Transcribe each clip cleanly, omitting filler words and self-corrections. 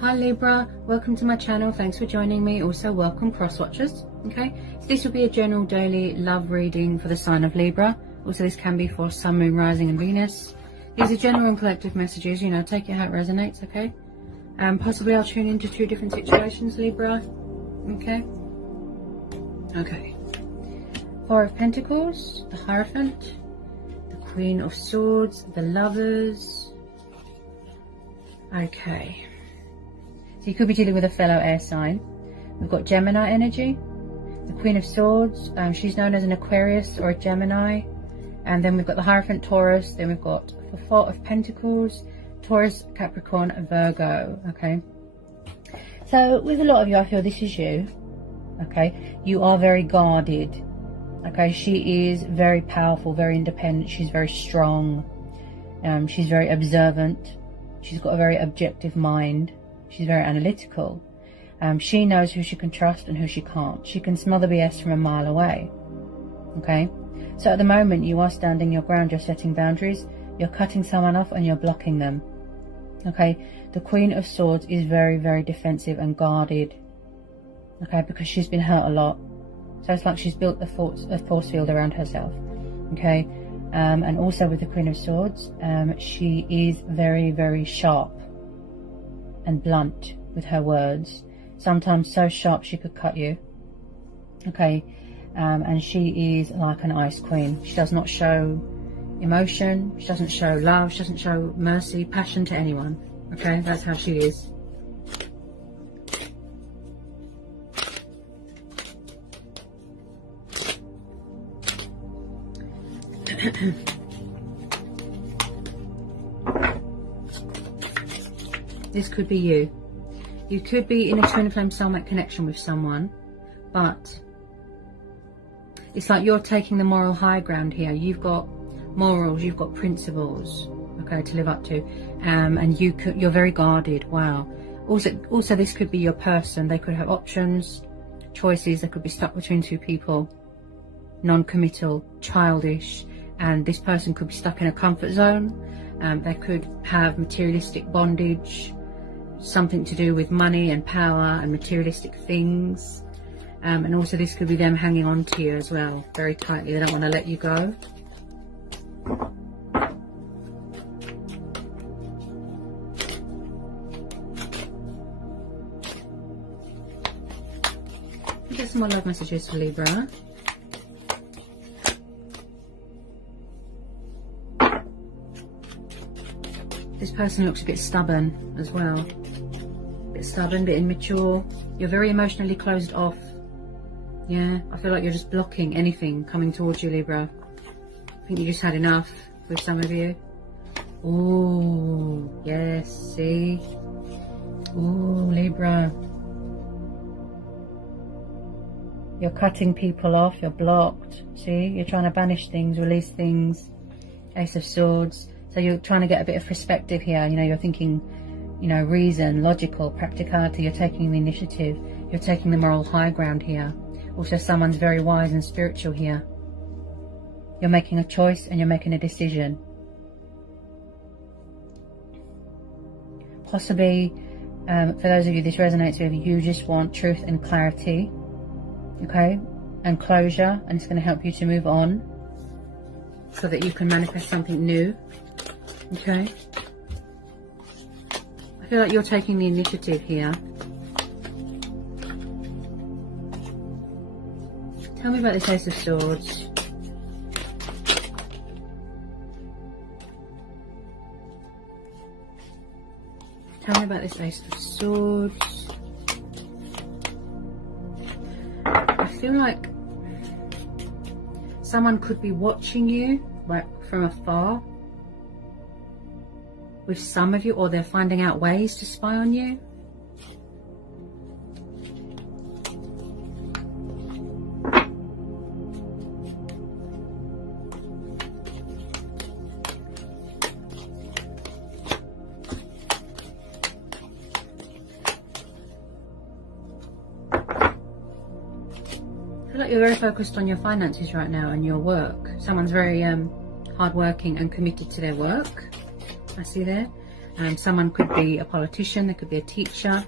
Hi Libra, welcome to my channel. Thanks for joining me. Also welcome cross watchers. Okay, so this will be a general daily love reading for the sign of Libra. Also this can be for Sun, Moon, Rising and Venus. These are general and collective messages, you know, take it how it resonates. Okay, possibly I'll tune into 2 different situations, Libra. Okay, Four of Pentacles, the Hierophant, the Queen of Swords, the Lovers. Okay, so you could be dealing with a fellow air sign. We've got Gemini energy, the Queen of Swords, she's known as an Aquarius or a Gemini. And then we've got the Hierophant, Taurus. Then we've got the Four of Pentacles, Taurus, Capricorn and Virgo. Okay, so with a lot of you, I feel this is you. Okay, you are very guarded. Okay, she is very powerful, very independent. She's very strong. She's very observant. She's got a very objective mind. She's very analytical. She knows who she can trust and who she can't. She can smell the BS from a mile away. Okay, so at the moment you are standing your ground. You're setting boundaries. You're cutting someone off and you're blocking them. Okay, the Queen of Swords is very, very defensive and guarded. Okay, because she's been hurt a lot. So it's like she's built a force field around herself. Okay, and also with the Queen of Swords, she is very, very sharp and blunt with her words. Sometimes so sharp she could cut you. Okay, and she is like an ice queen. She does not show emotion. She doesn't show love. She doesn't show mercy, passion to anyone. Okay, that's how she is. This could be you. You could be in a twin flame soulmate connection with someone, but it's like you're taking the moral high ground here. You've got morals, you've got principles, okay, to live up to, and you're very guarded. Wow. Also, this could be your person. They could have options, choices. They could be stuck between 2 people, non-committal, childish. And this person could be stuck in a comfort zone. They could have materialistic bondage, something to do with money and power and materialistic things. And also this could be them hanging on to you as well, very tightly. They don't want to let you go. Get some more love messages for Libra. This person looks a bit stubborn as well. A bit stubborn, a bit immature. You're very emotionally closed off. Yeah, I feel like you're just blocking anything coming towards you, Libra. I think you just had enough with some of you. Ooh, yes, see? Ooh, Libra. You're cutting people off, you're blocked. See, you're trying to banish things, release things. Ace of Swords. So you're trying to get a bit of perspective here. You know, you're thinking, you know, reason, logical, practicality. You're taking the initiative. You're taking the moral high ground here. Also, someone's very wise and spiritual here. You're making a choice and you're making a decision. Possibly, for those of you this resonates with, you just want truth and clarity. Okay? And closure. And it's going to help you to move on so that you can manifest something new. Okay, I feel like you're taking the initiative here. Tell me about this Ace of Swords. Tell me about this Ace of Swords. I feel like someone could be watching you, like from afar, with some of you, or they're finding out ways to spy on you. I feel like you're very focused on your finances right now and your work. Someone's very hardworking and committed to their work. I see there. Someone could be a politician, they could be a teacher.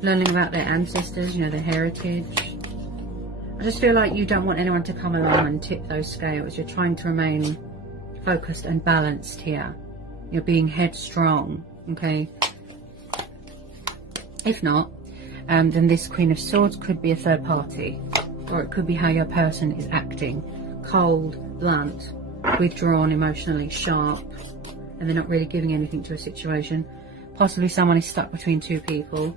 Learning about their ancestors, you know, their heritage. I just feel like you don't want anyone to come along and tip those scales. You're trying to remain focused and balanced here. You're being headstrong, okay? If not, then this Queen of Swords could be a third party, or it could be how your person is acting. Cold, blunt, withdrawn emotionally, sharp, and they're not really giving anything to a situation. Possibly someone is stuck between two people.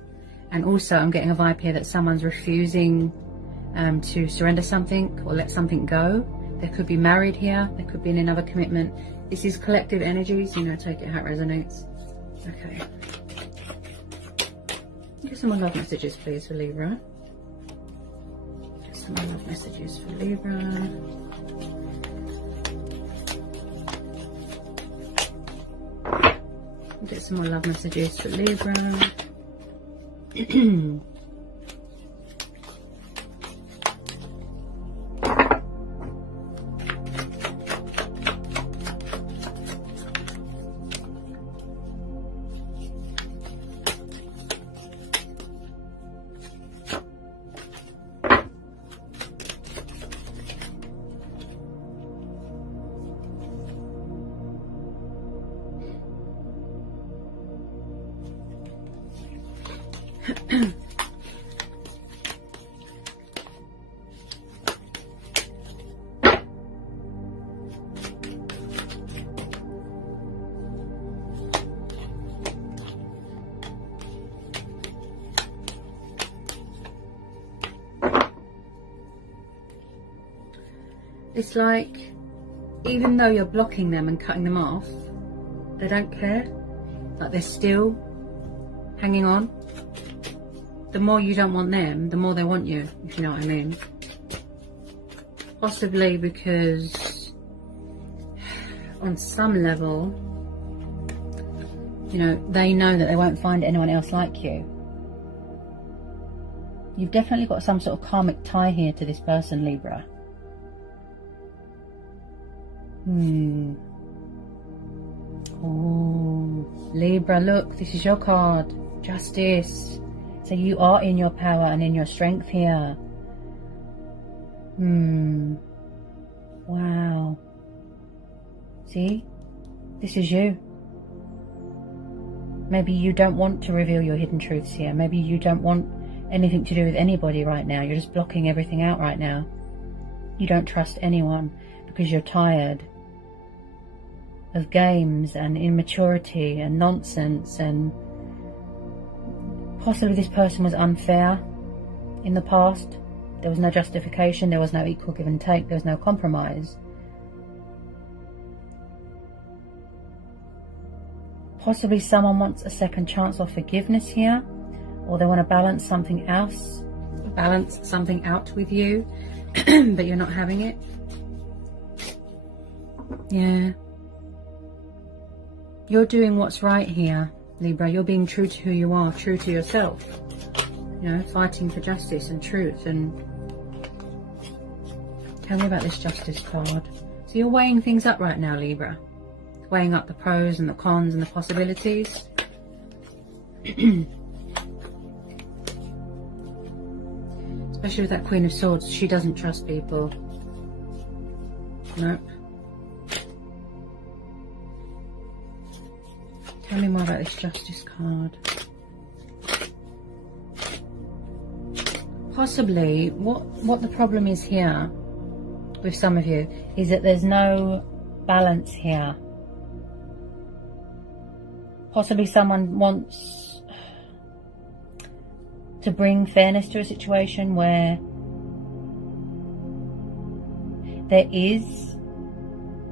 And also I'm getting a vibe here that someone's refusing to surrender something or let something go. They could be married here, they could be in another commitment. This is collective energies, you know, take it how it resonates. Okay. Get some more love messages, please, for Libra. Get some more love messages for Libra. Get some more love messages for Libra. It's like, even though you're blocking them and cutting them off, they don't care. Like, they're still hanging on. The more you don't want them, the more they want you, if you know what I mean. Possibly because on some level, you know, they know that they won't find anyone else like you. You've definitely got some sort of karmic tie here to this person, Libra. Oh, Libra, look, this is your card. Justice. So you are in your power and in your strength here. Wow. See? This is you. Maybe you don't want to reveal your hidden truths here. Maybe you don't want anything to do with anybody right now. You're just blocking everything out right now. You don't trust anyone because you're tired of games and immaturity and nonsense, and possibly this person was unfair in the past. There was no justification, there was no equal give and take, there was no compromise. Possibly someone wants a second chance or forgiveness here, or they want to balance something else, balance something out with you, but you're not having it. Yeah. You're doing what's right here, Libra. You're being true to who you are, true to yourself. You know, fighting for justice and truth. And tell me about this Justice card. So you're weighing things up right now, Libra. Weighing up the pros and the cons and the possibilities. Especially with that Queen of Swords. She doesn't trust people. Nope. Tell me more about this Justice card. Possibly, what the problem is here with some of you is that there's no balance here. Possibly someone wants to bring fairness to a situation where there is,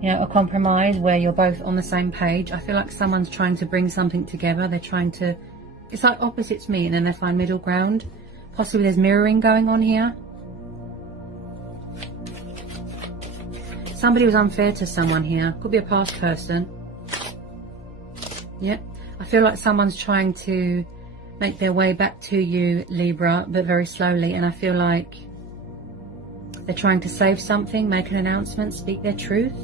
you know, a compromise where you're both on the same page. I feel like someone's trying to bring something together. They're trying to, it's like opposites meet and then they find middle ground. Possibly there's mirroring going on here. Somebody was unfair to someone here. Could be a past person. Yeah. I feel like someone's trying to make their way back to you, Libra, but very slowly. And I feel like they're trying to save something, make an announcement, speak their truth.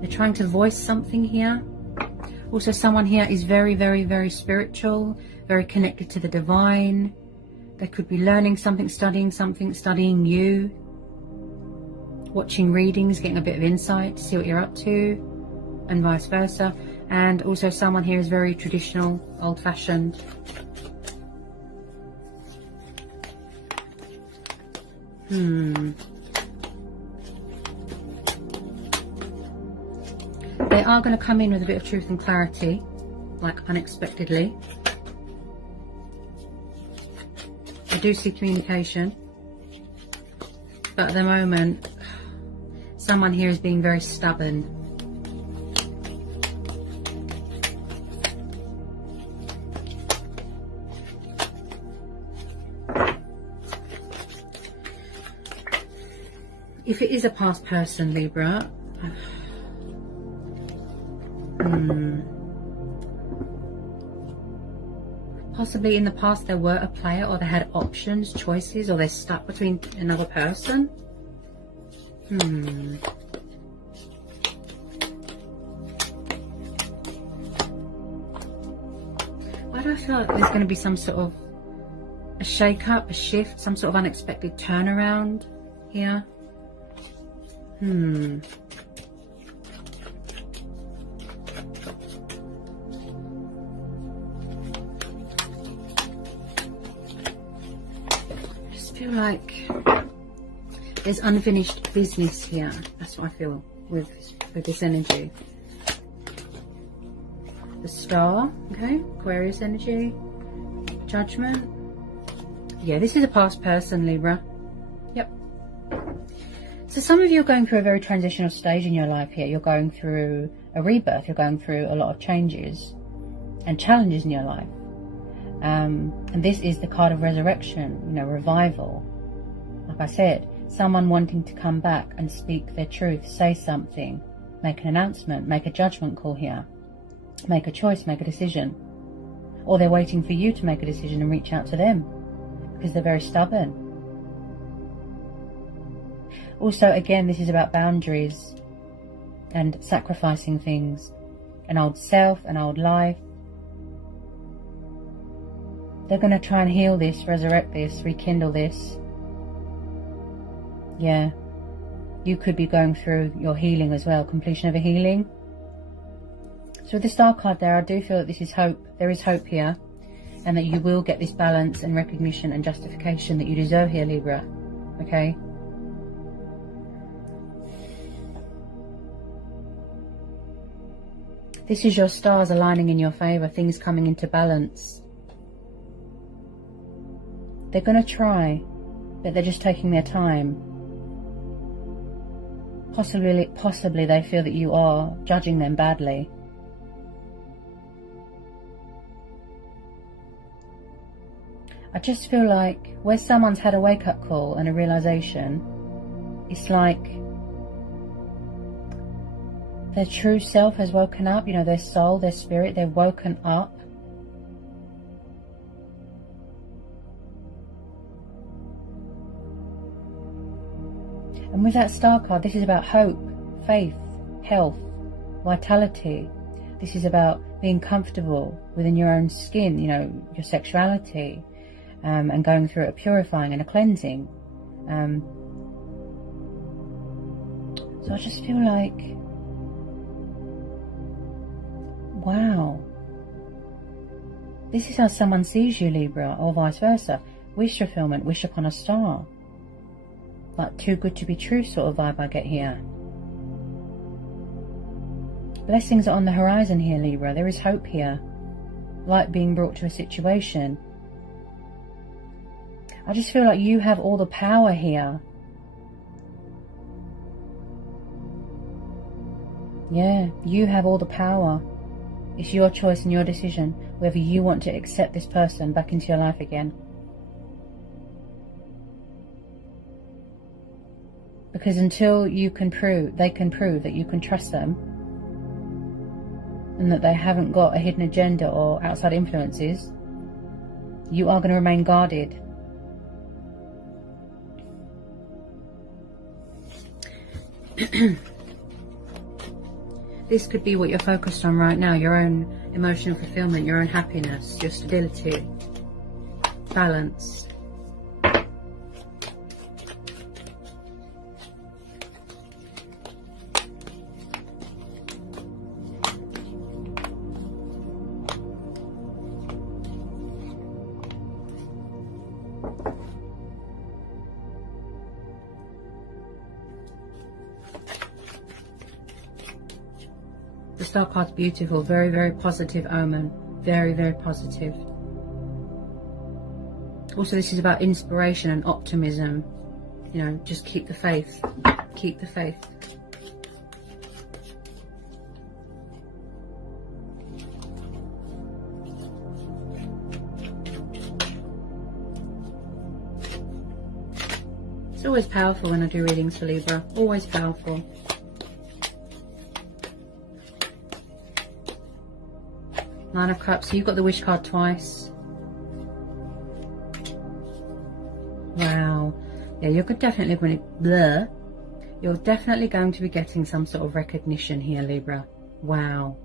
They're trying to voice something here. Also, someone here is very, very, very spiritual, very connected to the divine. They could be learning something, studying you, watching readings, getting a bit of insight to see what you're up to, and vice versa. And also someone here is very traditional, old-fashioned. They are going to come in with a bit of truth and clarity, like unexpectedly. I do see communication, but at the moment, someone here is being very stubborn. If it is a past person, Libra, possibly in the past there were a player, or they had options, choices, or they're stuck between another person. Why do I feel like there's going to be some sort of a shake-up, a shift, some sort of unexpected turnaround here? I just feel like there's unfinished business here. That's what I feel with this energy. The Star, okay, Aquarius energy, Judgment. Yeah, this is a past person, Libra. Yep. So some of you are going through a very transitional stage in your life here. You're going through a rebirth. You're going through a lot of changes and challenges in your life. And this is the card of resurrection, you know, revival. Like I said, someone wanting to come back and speak their truth, say something, make an announcement, make a judgment call here, make a choice, make a decision. Or they're waiting for you to make a decision and reach out to them because they're very stubborn. Also, again, this is about boundaries and sacrificing things. An old self, an old life. They're going to try and heal this, resurrect this, rekindle this. Yeah. You could be going through your healing as well, completion of a healing. So with the Star card there, I do feel that this is hope. There is hope here. And that you will get this balance and recognition and justification that you deserve here, Libra. Okay? This is your stars aligning in your favour, things coming into balance. They're going to try, but they're just taking their time. Possibly they feel that you are judging them badly. I just feel like where someone's had a wake-up call and a realisation, it's like their true self has woken up, you know, their soul, their spirit, they've woken up. And with that Star card, this is about hope, faith, health, vitality. This is about being comfortable within your own skin, you know, your sexuality, and going through a purifying and a cleansing. So I just feel like, wow, this is how someone sees you, Libra, or vice versa. Wish fulfillment, wish upon a star. Like too good to be true sort of vibe I get here. Blessings are on the horizon here, Libra. There is hope here. Light being brought to a situation. I just feel like you have all the power here. Yeah, you have all the power. It's your choice and your decision whether you want to accept this person back into your life again. Because until you can prove, they can prove that you can trust them and that they haven't got a hidden agenda or outside influences, you are going to remain guarded. this could be what you're focused on right now, your own emotional fulfillment, your own happiness, your stability, balance. The Star card's beautiful, very, very positive omen. Very, very positive. Also, this is about inspiration and optimism. You know, just keep the faith. Keep the faith. It's always powerful when I do readings for Libra. Always powerful. Nine of Cups. So you've got the Wish card twice. Wow. Yeah, you're definitely going to... You're definitely going to be getting some sort of recognition here, Libra. Wow.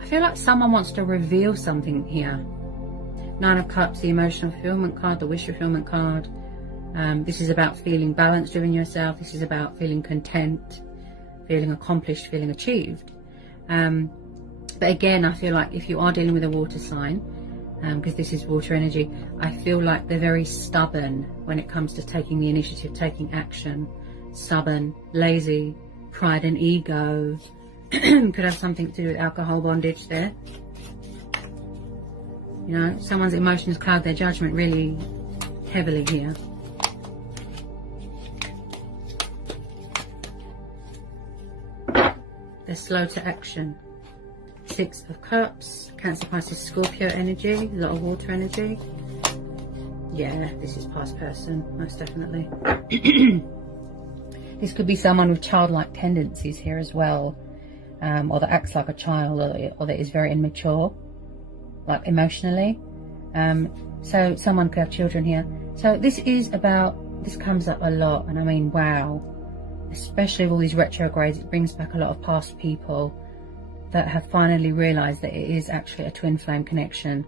I feel like someone wants to reveal something here. Nine of Cups, the emotional fulfillment card, the wish fulfillment card. This is about feeling balanced within yourself. This is about feeling content, feeling accomplished, feeling achieved. But again, I feel like if you are dealing with a water sign, because this is water energy, I feel like they're very stubborn when it comes to taking the initiative, taking action. Stubborn, lazy, pride and ego. Could have something to do with alcohol bondage there. You know, someone's emotions cloud their judgment really heavily here. They're slow to action. Six of Cups, Cancer, Pisces, Scorpio energy, a lot of water energy. Yeah, this is past person, most definitely. This could be someone with childlike tendencies here as well, or that acts like a child, or that is very immature, like emotionally. So someone could have children here. So this is about, this comes up a lot, and I mean, wow. Especially with all these retrogrades, it brings back a lot of past people that have finally realized that it is actually a twin flame connection.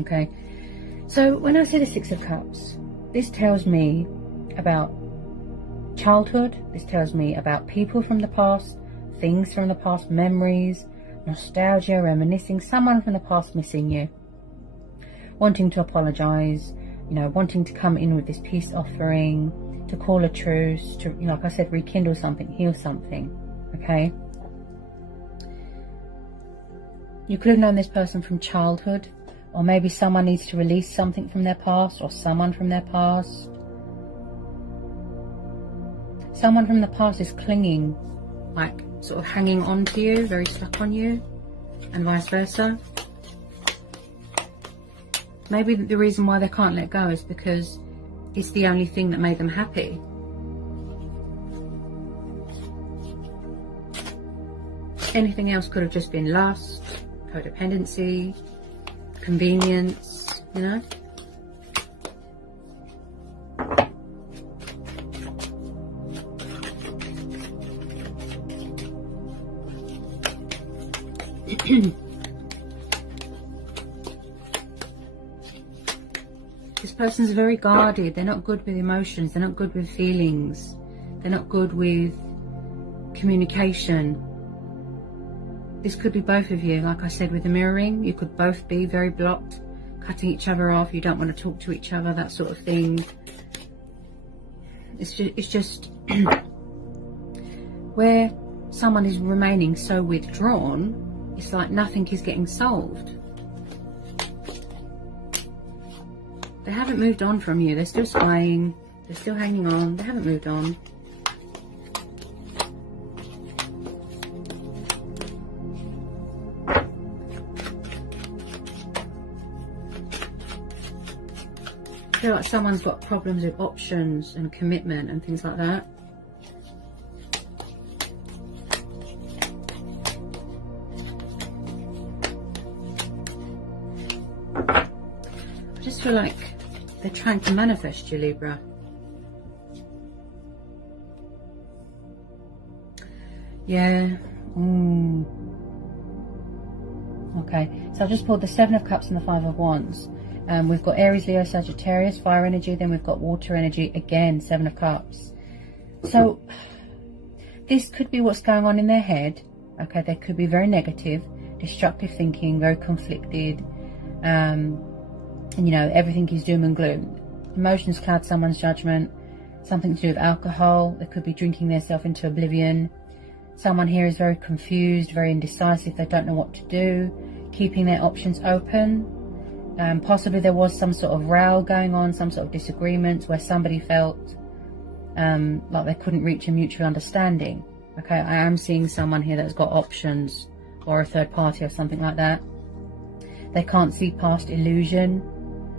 Okay, so when I say the Six of Cups, this tells me about childhood. This tells me about people from the past, things from the past, memories, nostalgia, reminiscing, someone from the past missing you, wanting to apologize, you know, wanting to come in with this peace offering, to call a truce, to, you know, like I said, rekindle something, heal something. Okay, you could have known this person from childhood, or maybe someone needs to release something from their past, or someone from their past. Someone from the past is clinging, like sort of hanging on to you, very stuck on you, and vice versa. Maybe the reason why they can't let go is because it's the only thing that made them happy. Anything else could have just been lust, codependency, convenience, you know. This person's very guarded. They're not good with emotions. They're not good with feelings. They're not good with communication. This could be both of you. Like I said, with the mirroring, you could both be very blocked, cutting each other off. You don't want to talk to each other, that sort of thing. It's just where someone is remaining so withdrawn, it's like nothing is getting solved. They haven't moved on from you. They're still spying. They're still hanging on. They haven't moved on. I feel like someone's got problems with options and commitment and things like that. I just feel like they're trying to manifest you, Libra. Yeah. Okay, so I've just pulled the Seven of Cups and the Five of Wands. We've got Aries, Leo, Sagittarius, fire energy. Then we've got water energy. Again, Seven of Cups. So this could be what's going on in their head. Okay, they could be very negative, destructive thinking, very conflicted. And, you know, everything is doom and gloom. Emotions cloud someone's judgment. Something to do with alcohol. They could be drinking themselves into oblivion. Someone here is very confused, very indecisive. They don't know what to do. Keeping their options open. Possibly there was some sort of row going on, some sort of disagreements where somebody felt like they couldn't reach a mutual understanding. Okay, I am seeing someone here that's got options, or a third party or something like that. They can't see past illusion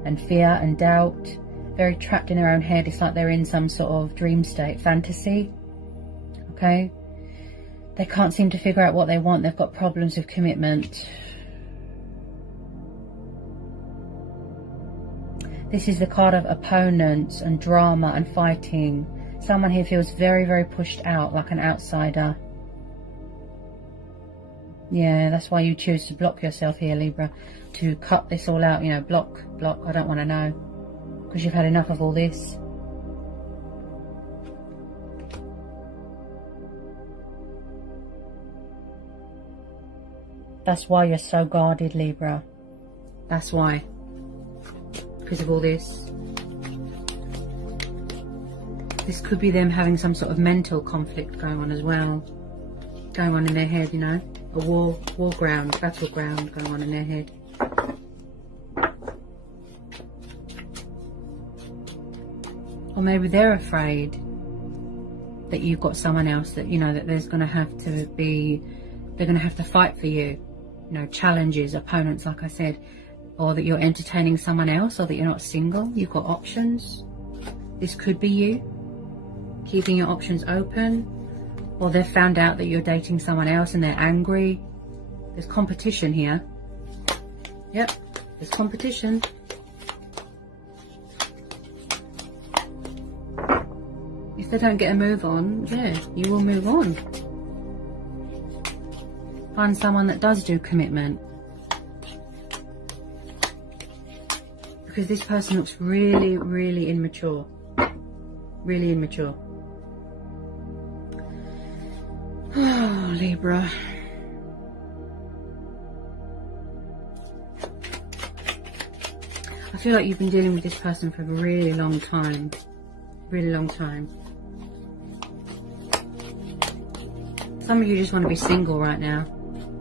and fear and doubt. Very trapped in their own head. It's like they're in some sort of dream state, fantasy. Okay, they can't seem to figure out what they want. They've got problems with commitment. This is the card of opponents and drama and fighting. Someone here feels very, very pushed out, like an outsider. Yeah, that's why you choose to block yourself here, Libra. To cut this all out, you know, block, I don't want to know. Because you've had enough of all this. That's why you're so guarded, Libra. That's why. Because of all this. This could be them having some sort of mental conflict going on as well. Going on in their head, you know. A war ground, battleground going on in their head. Or maybe they're afraid that you've got someone else, that, you know, that there's going to have to be, they're going to have to fight for you. You know, challenges, opponents, like I said. Or that you're entertaining someone else, or that you're not single. You've got options. This could be you. Keeping your options open. Or they've found out that you're dating someone else and they're angry. There's competition here. Yep, there's competition. If they don't get a move on, yeah, you will move on. Find someone that does do commitment. Because this person looks really, really immature. Really immature. Oh, Libra. I feel like you've been dealing with this person for a really long time. Really long time. Some of you just want to be single right now.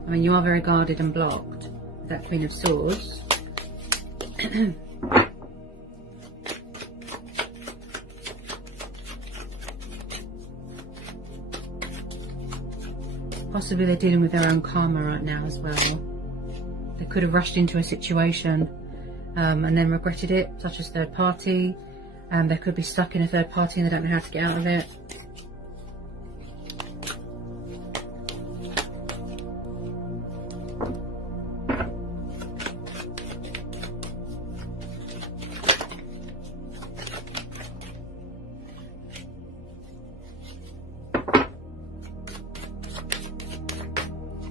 I mean, you are very guarded and blocked. That Queen of Swords. Possibly they're dealing with their own karma right now as well. They could have rushed into a situation and then regretted it, such as third party. They could be stuck in a third party and they don't know how to get out of it.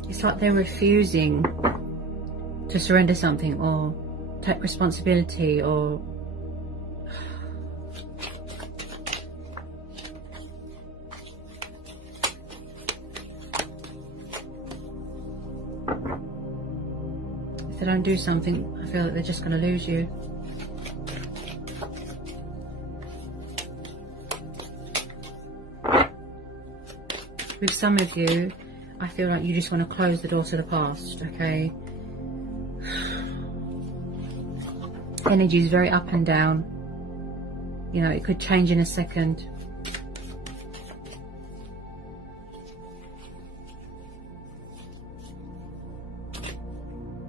It's like they're refusing to surrender something or take responsibility, or if they don't do something, I feel like they're just going to lose you. With some of you, I feel like you just want to close the door to the past, okay? Energy is very up and down. You know, it could change in a second.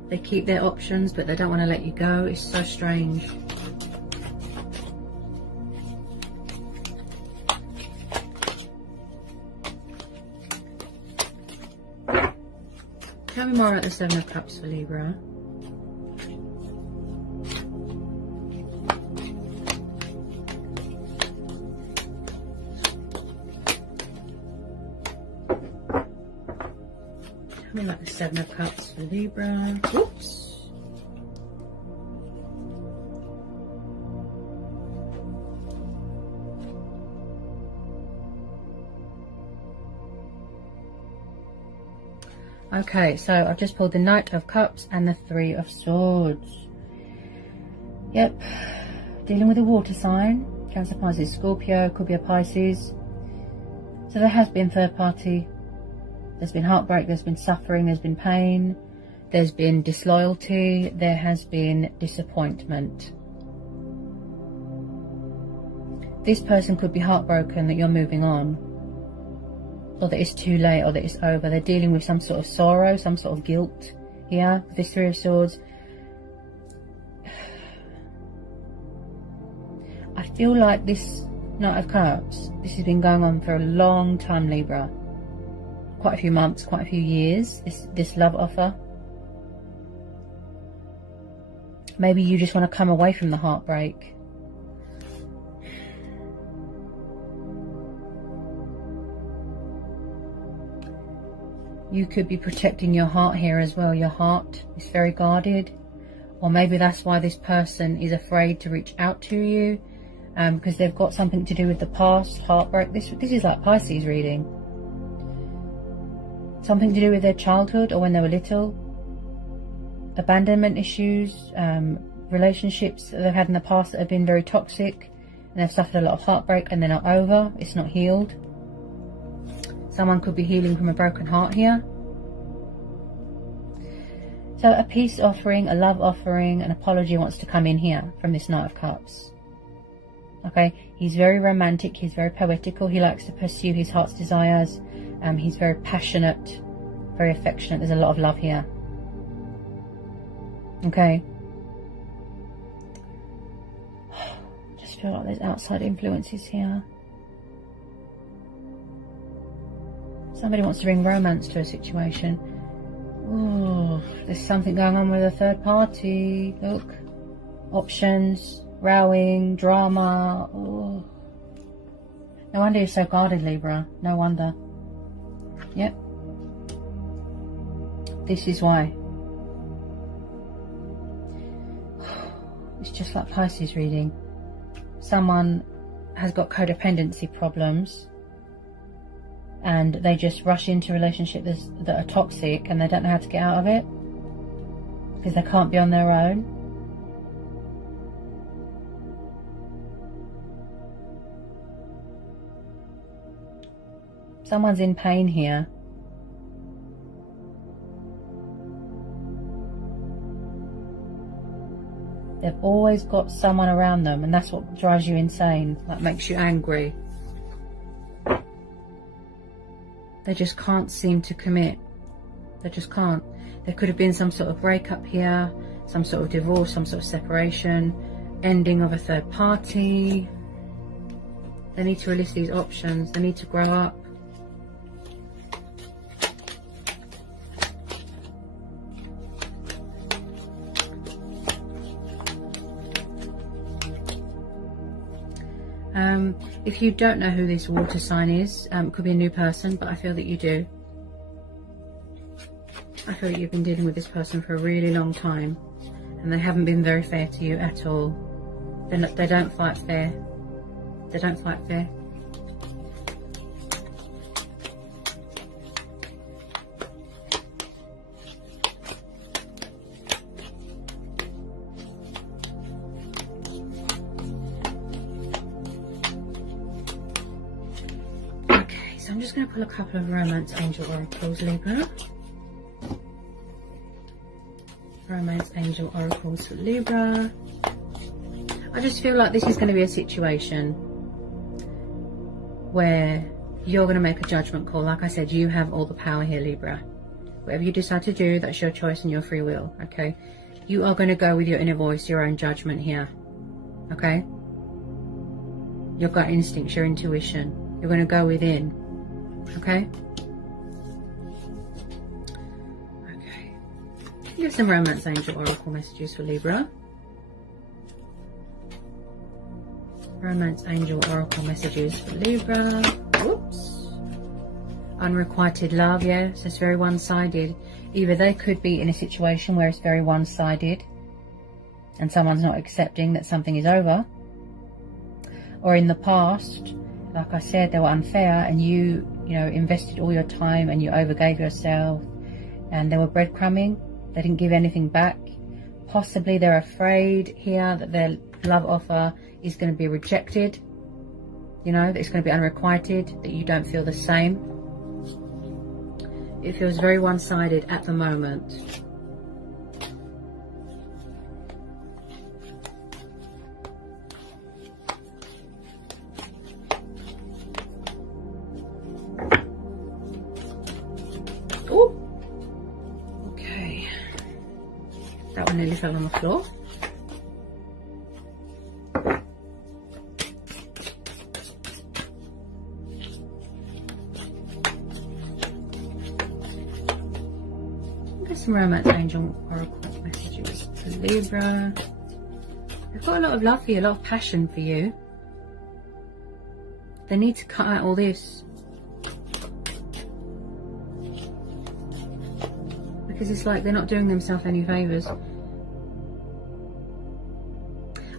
They keep their options, but they don't want to let you go. It's so strange. Tell me more about the Seven of Cups for Libra. I mean, like the Seven of Cups for Libra. Whoops. Okay, so I've just pulled the Knight of Cups and the Three of Swords. Yep, dealing with a water sign. Cancer, Pisces, Scorpio, could be a Pisces. So there has been third party. There's been heartbreak, there's been suffering, there's been pain, there's been disloyalty, there has been disappointment. This person could be heartbroken that you're moving on, or that it's too late, or that it's over. They're dealing with some sort of sorrow, some sort of guilt here. This Three of Swords. I feel like this Knight of Cups, this has been going on for a long time, Libra. Quite a few months, quite a few years, this love offer. Maybe you just want to come away from the heartbreak. You could be protecting your heart here as well. Your heart is very guarded. Or maybe that's why this person is afraid to reach out to you. Because they've got something to do with the past, heartbreak. This is like Pisces reading. Something to do with their childhood or when they were little. Abandonment issues, relationships that they've had in the past that have been very toxic. And they've suffered a lot of heartbreak and they're not over. It's not healed. Someone could be healing from a broken heart here. So a peace offering, a love offering, an apology wants to come in here from this Knight of Cups. Okay, he's very romantic, he's very poetical, he likes to pursue his heart's desires. He's very passionate, very affectionate. There's a lot of love here. Okay. Just feel like there's outside influences here. Somebody wants to bring romance to a situation. Oh, there's something going on with a third party. Look. Options, rowing, drama. Oh. No wonder you're so guarded, Libra. No wonder. Yep. This is why. It's just like Pisces reading. Someone has got codependency problems and they just rush into relationships that are toxic and they don't know how to get out of it because they can't be on their own. Someone's in pain here. They've always got someone around them, and that's what drives you insane. That makes you angry. They just can't seem to commit. They just can't. There could have been some sort of breakup here, some sort of divorce, some sort of separation, ending of a third party. They need to release these options. They need to grow up. If you don't know who this water sign is, it could be a new person, but I feel that you do. I feel that you've been dealing with this person for a really long time and they haven't been very fair to you at all. They don't fight fair. They don't fight fair. I'm just going to pull a couple of Romance Angel Oracles, Libra. Romance Angel Oracles for Libra. I just feel like this is going to be a situation where you're going to make a judgment call. Like I said, you have all the power here, Libra. Whatever you decide to do, that's your choice and your free will, okay? You are going to go with your inner voice, your own judgment here, okay? Your gut instincts, your intuition. You're going to go within. Okay. Okay. Here's some Romance Angel Oracle messages for Libra. Romance Angel Oracle messages for Libra. Whoops. unrequited love, yeah, so it's very one-sided. Either they could be in a situation where it's very one-sided and someone's not accepting that something is over, or in the past, like I said, they were unfair and you know, invested all your time and you overgave yourself and they were breadcrumbing. They didn't give anything back. Possibly they're afraid here that their love offer is going to be rejected, you know, that it's going to be unrequited, that you don't feel the same. It feels very one-sided at the moment. Oh, okay. That one nearly fell on the floor. Some romance angel oracle messages for Libra. They've got a lot of love for you, a lot of passion for you. They need to cut out all this, because it's like they're not doing themselves any favours.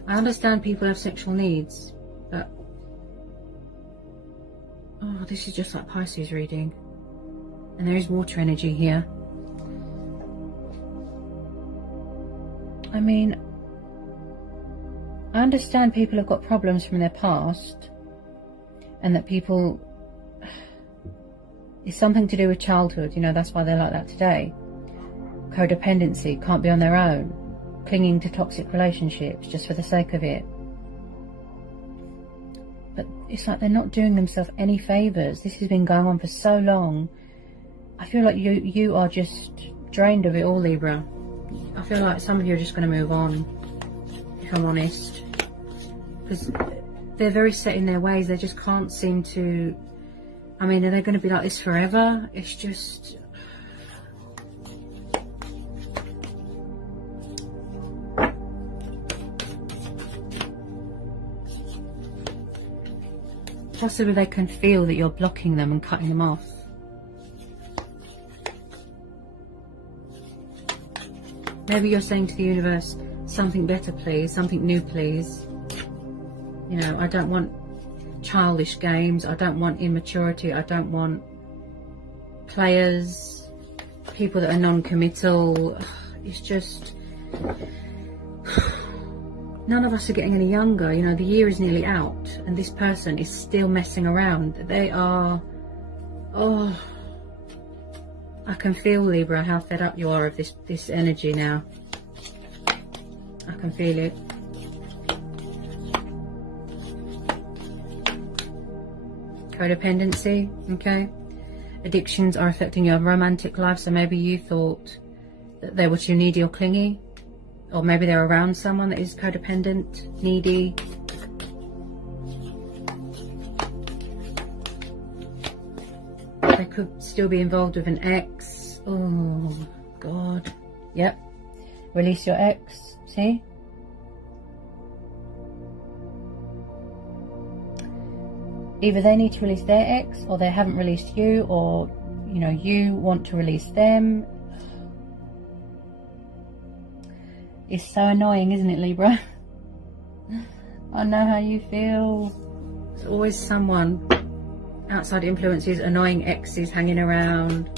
I understand people have sexual needs, but oh, this is just like Pisces reading, and there is water energy here. I mean, I understand people have got problems from their past, and that people, it's something to do with childhood, you know, that's why they're like that today. Codependency, can't be on their own, clinging to toxic relationships just for the sake of it. But it's like they're not doing themselves any favours. This has been going on for so long. I feel like you are just drained of it all, Libra. I feel like some of you are just going to move on, if I'm honest, because they're very set in their ways. They just can't seem to, I mean, are they going to be like this forever? It's just, possibly they can feel that you're blocking them and cutting them off. Maybe you're saying to the universe, something better please, something new please. You know, I don't want childish games, I don't want immaturity, I don't want players, people that are non-committal. It's just, none of us are getting any younger. You know, the year is nearly out and this person is still messing around. They are, oh, I can feel, Libra, how fed up you are of this energy now. I can feel it. Codependency, okay. Addictions are affecting your romantic life, so maybe you thought that they were too needy or clingy, or maybe they're around someone that is codependent, needy. They could still be involved with an ex. Oh God. Yep. Release your ex. See? Either they need to release their ex, or they haven't released you, or you know, you want to release them. It's so annoying, isn't it, Libra? I know how you feel. There's always someone, outside influences, annoying exes hanging around.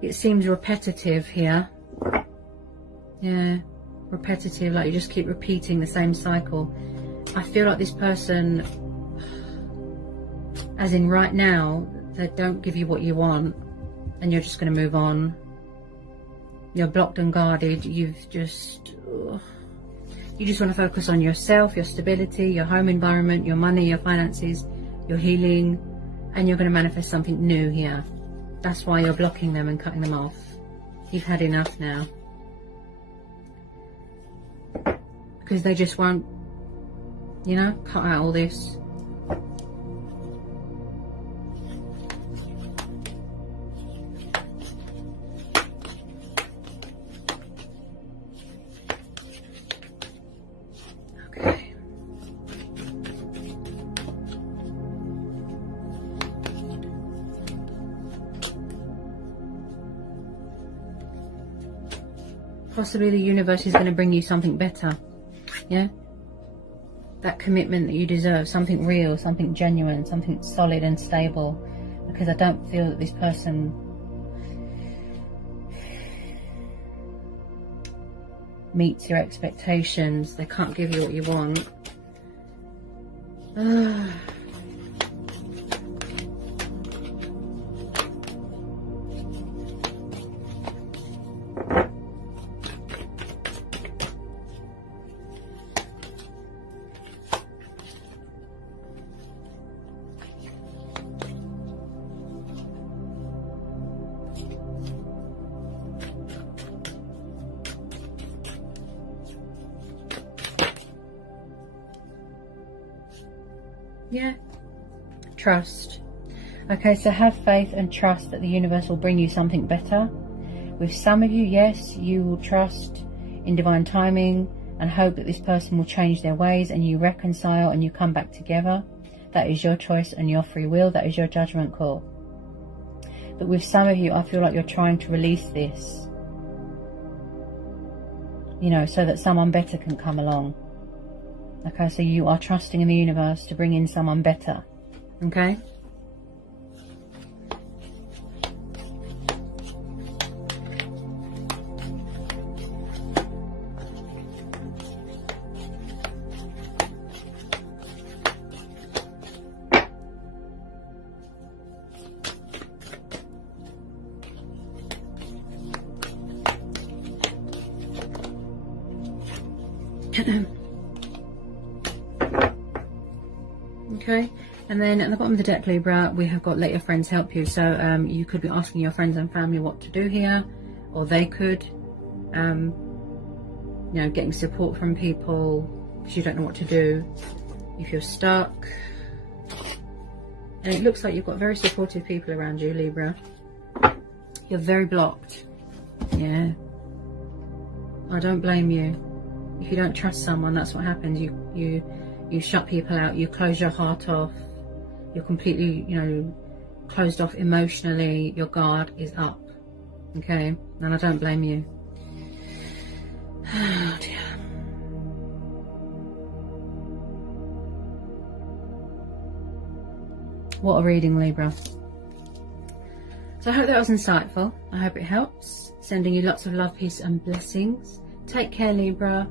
It seems repetitive here. Yeah, repetitive, like you just keep repeating the same cycle. I feel like this person, as in right now, they don't give you what you want and you're just going to move on. You're blocked and guarded. You just want to focus on yourself, your stability, your home environment, your money, your finances, your healing, and you're going to manifest something new here. That's why you're blocking them and cutting them off. You've had enough now. Because they just won't, you know, cut out all this. possibly the universe is going to bring you something better. Yeah? That commitment that you deserve, something real, something genuine, something solid and stable. Because I don't feel that this person meets your expectations. They can't give you what you want. Yeah, trust. Okay, so have faith and trust that the universe will bring you something better. With some of you, yes, you will trust in divine timing and hope that this person will change their ways and you reconcile and you come back together. That is your choice and your free will. That is your judgment call. But with some of you, I feel like you're trying to release this, you know, so that someone better can come along. Okay, so you are trusting in the universe to bring in someone better. Okay? Okay, and then at the bottom of the deck, Libra, we have got let your friends help you. So you could be asking your friends and family what to do here, or they could, you know, getting support from people because you don't know what to do if you're stuck. And it looks like you've got very supportive people around you, Libra. You're very blocked. Yeah, I don't blame you. If you don't trust someone, that's what happens. You shut people out, you close your heart off, you're completely, you know, closed off emotionally, your guard is up. Okay, and I don't blame you. Oh dear. What a reading, Libra. So I hope that was insightful. I hope it helps. Sending you lots of love, peace and blessings. Take care, Libra.